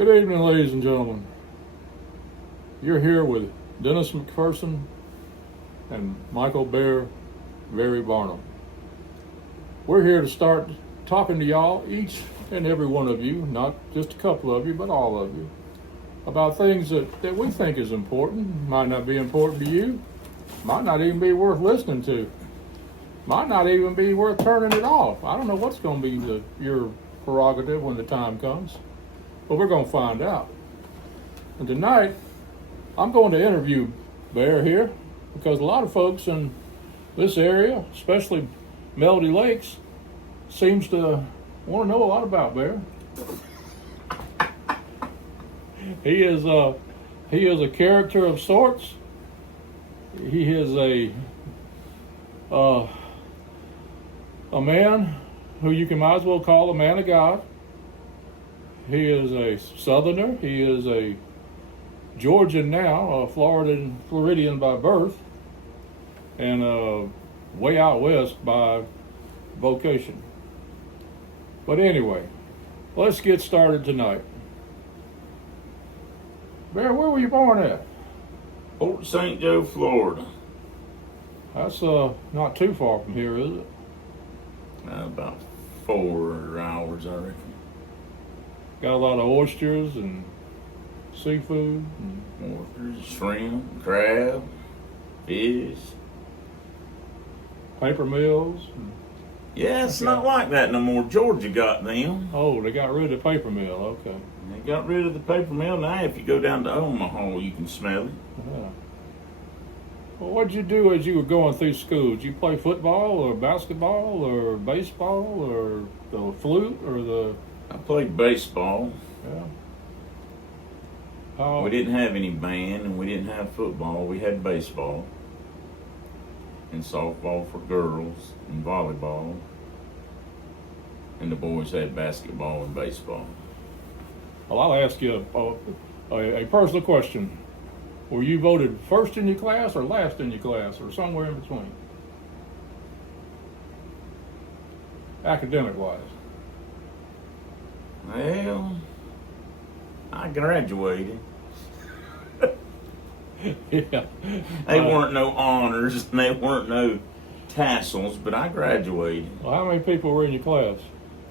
Good evening, ladies and gentlemen. You're here with Dennis McPherson and Michael Bear, Barry Barnum. We're here to start talking to y'all, each and every one of you, not just a couple of you, but all of you, about things that we think is important. Might not be important to you, might not even be worth listening to, might not even be worth turning it off. I don't know what's going to be your prerogative when the time comes, but we're going to find out. And tonight, I'm going to interview Bear here because a lot of folks in this area, especially Melody Lakes, seems to want to know a lot about Bear. He is a character of sorts. He is a man who you can might as well call a man of God. He is a Southerner. He is a Georgian now, a Floridian by birth, and way out west by vocation. But anyway, let's get started tonight. Bear, where were you born at? Port St. Joe, Florida. That's not too far from here, is it? About 4 hours, I reckon. Got a lot of oysters and seafood. Oysters, shrimp, crab, fish. Paper mills. Yeah, it's not like that no more. Georgia got them. Oh, they got rid of the paper mill. Okay. They got rid of the paper mill. Now, if you go down to Omaha, you can smell it. Yeah. Well, what'd you do as you were going through school? Did you play football or basketball or baseball or the flute or the... I played baseball. Yeah. We didn't have any band and we didn't have football. We had baseball and softball for girls and volleyball. And the boys had basketball and baseball. Well, I'll ask you a personal question. Were you voted first in your class or last in your class or somewhere in between? Academic-wise. Well, I graduated. Yeah. They weren't no honors and they weren't no tassels, but I graduated. Well, how many people were in your class?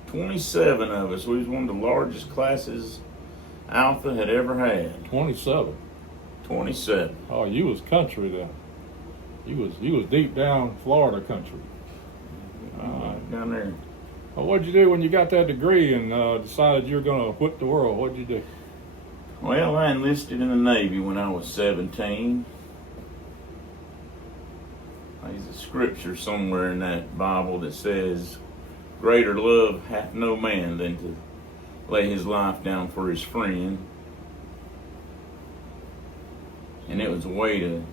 27 of us. We was one of the largest classes Alpha had ever had. 27. 27. Oh, you was country then. You was deep down Florida country. Down there. Well, what'd you do when you got that degree and decided you were going to whip the world? What'd you do? Well, I enlisted in the Navy when I was 17. There's a scripture somewhere in that Bible that says, "Greater love hath no man than to lay his life down for his friend." And it was a way to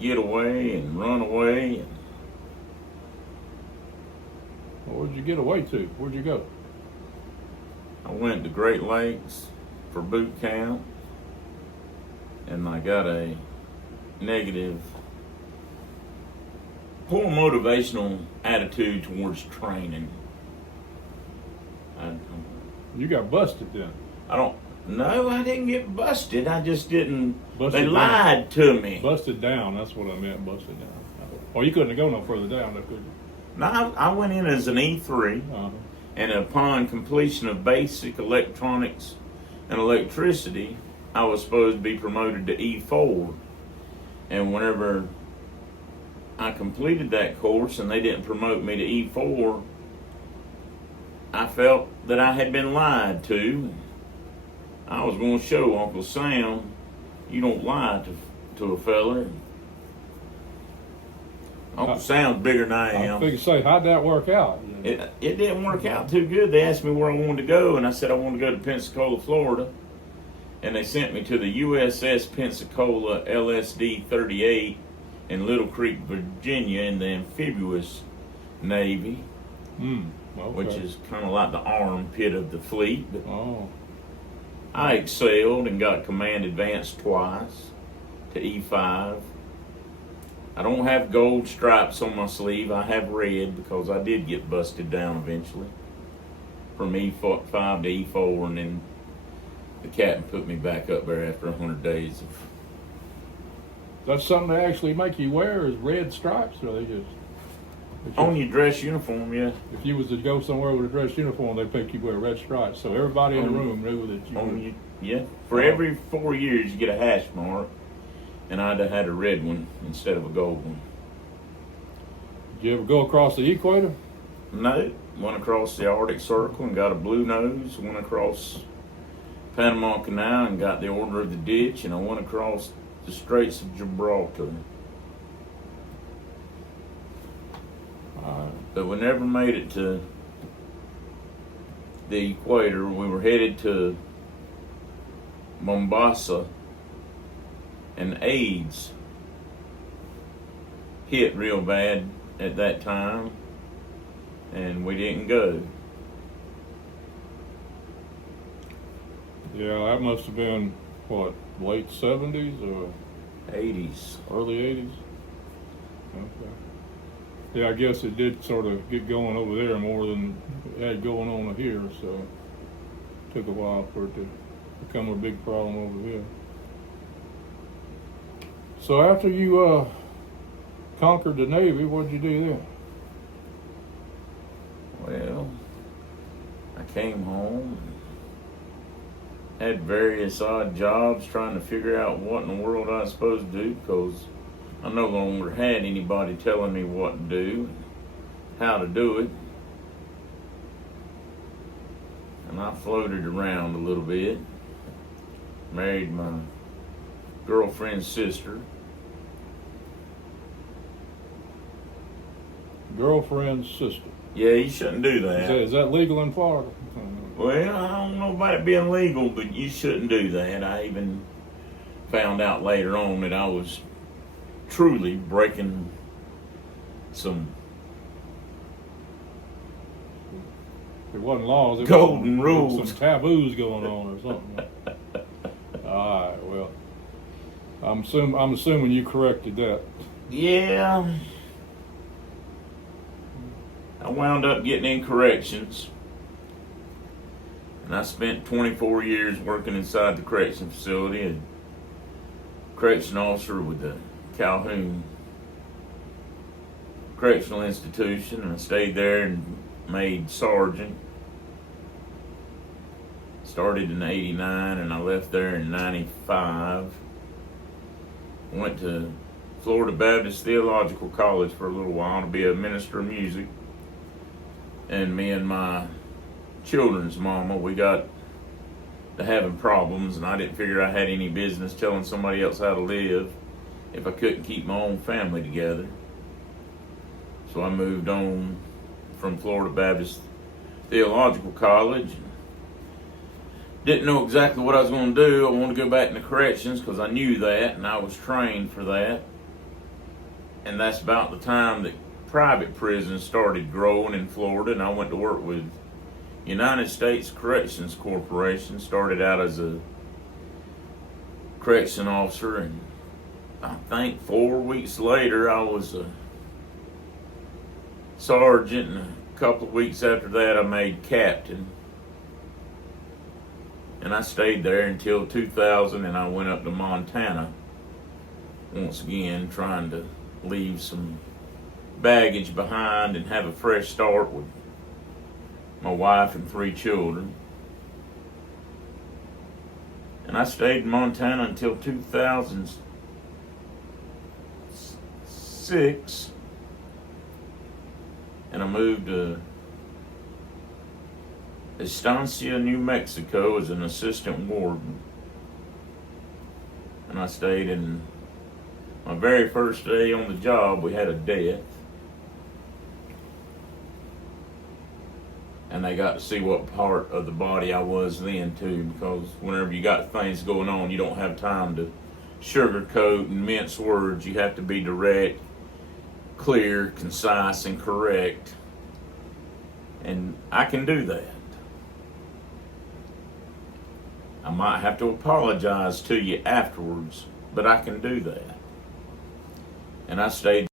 get away and run away. Well, where'd you get away to? Where'd you go? I went to Great Lakes for boot camp, and I got a negative, poor motivational attitude towards training. You got busted then. No, I didn't get busted. I just didn't. Busted they down. lied to me. Busted down, that's what I meant, busted down. Or you couldn't go no further down, could you? No, I went in as an E3, and upon completion of basic electronics and electricity, I was supposed to be promoted to E4. And whenever I completed that course and they didn't promote me to E4, I felt that I had been lied to. I was going to show Uncle Sam, you don't lie to a fella. Uncle Sam's bigger than I am. I figured, say, how'd that work out? It didn't work out too good. They asked me where I wanted to go, and I said I wanted to go to Pensacola, Florida. And they sent me to the USS Pensacola LSD-38 in Little Creek, Virginia, in the amphibious Navy, Okay. which is kind of like the armpit of the fleet. But Oh. I excelled and got command advanced twice to E5. I don't have gold stripes on my sleeve. I have red because I did get busted down eventually from E5 to E4, and then the captain put me back up there after 100 days of. That's something they actually make you wear is red stripes, or they just On your dress uniform, yeah. if you was to go somewhere with a dress uniform, they pick you wear red stripes, so everybody in the room knew that you. On you, yeah. For every 4 years, you get a hash mark, and I'd have had a red one instead of a gold one. Did you ever go across the equator? No, went across the Arctic Circle and got a blue nose. Went across Panama Canal and got the Order of the Ditch, and I went across the Straits of Gibraltar. But we never made it to the equator. We were headed to Mombasa, and AIDS hit real bad at that time, and we didn't go. Yeah, that must have been what, late 70s or 80s. early 80s. Okay. Yeah, I guess it did sort of get going over there more than it had going on here, so it took a while for it to become a big problem over here. So after you conquered the Navy, what'd you do then? Well, I came home and had various odd jobs trying to figure out what in the world I was supposed to do, because I no longer had anybody telling me what to do, how to do it. And I floated around a little bit. Married my girlfriend's sister. Girlfriend's sister. Yeah, you shouldn't do that. Is that legal in Florida? Well, I don't know about it being legal, but you shouldn't do that. I even found out later on that I was truly breaking some It wasn't laws. It golden was rules. some taboos going on or something. All right. Well, I'm assuming you corrected that. Yeah. I wound up getting in corrections. And I spent 24 years working inside the correction facility, and correction officer with the Calhoun Correctional Institution, and I stayed there and made sergeant. Started in '89 and I left there in '95. Went to Florida Baptist Theological College for a little while to be a minister of music. And me and my children's mama, we got to having problems, and I didn't figure I had any business telling somebody else how to live if I couldn't keep my own family together. So I moved on from Florida Baptist Theological College. Didn't know exactly what I was going to do. I wanted to go back into corrections because I knew that and I was trained for that. And that's about the time that private prisons started growing in Florida, and I went to work with United States Corrections Corporation. Started out as a correction officer, and I think 4 weeks later I was a sergeant, and a couple of weeks after that I made captain. And I stayed there until 2000, and I went up to Montana once again, trying to leave some baggage behind and have a fresh start with my wife and 3 children. And I stayed in Montana until 2006, and I moved to Estancia, New Mexico as an assistant warden. And I stayed in my very first day on the job, we had a death. And they got to see what part of the body I was then too, because whenever you got things going on, you don't have time to sugarcoat and mince words. You have to be direct, clear, concise, and correct. And I can do that. I might have to apologize to you afterwards, but I can do that. And I stayed